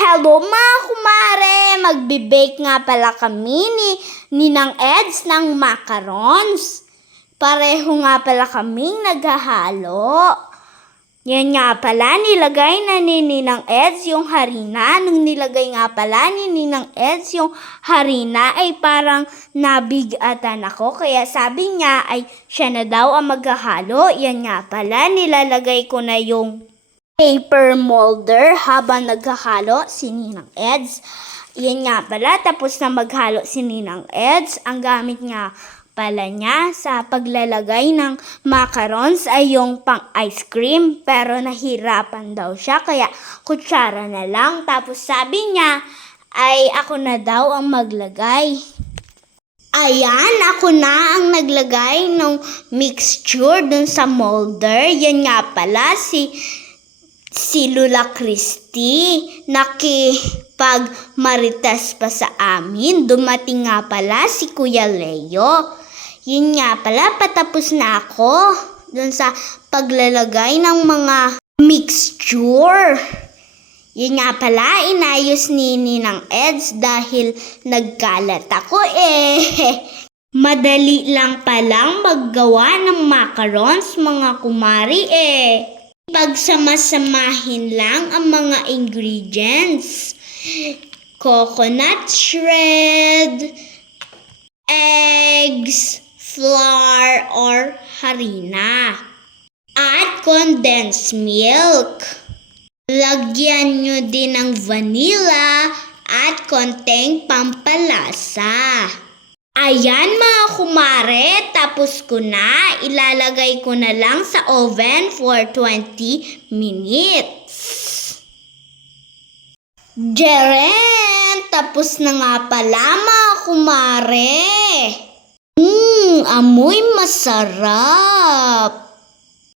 Hello mga kumare! Magbe-bake nga pala kami ni Ninang Eds ng macarons. Pareho nga pala kaming naghahalo. Yan nga pala, nilagay na ni Ninang Eds yung harina. Nung nilagay nga pala ni Ninang Eds yung harina ay parang nabigatan ako. Kaya sabi niya ay siya na daw ang maghahalo. Yan nga pala, nilalagay ko na yung paper molder habang naghahalo si Ninang Eds. Yan nga pala, tapos na maghalo si Ninang Eds. Ang gamit nga pala niya sa paglalagay ng macarons ay yung pang ice cream. Pero nahirapan daw siya, kaya kutsara na lang. Tapos sabi niya ay ako na daw ang maglagay. Ayan, ako na ang naglagay ng mixture dun sa molder. Yan nga pala si Lola Christy, nakipagmarites pa sa amin. Dumating nga pala si Kuya Leo. Yun nga pala, patapos na ako dun sa paglalagay ng mga mixture. Yun nga pala, inayos ni Ninang Eds dahil nagkalat ako Madali lang palang maggawa ng macarons mga kumari Pagsama-samahin lang ang mga ingredients. Coconut shred, eggs, flour or harina, at condensed milk. Lagyan nyo din ng vanilla at konting pampalasa. Ayan mga kumare, tapos ko na. Ilalagay ko na lang sa oven for 20 minutes. Jeren! Tapos na nga pala mga kumare. Amoy masarap.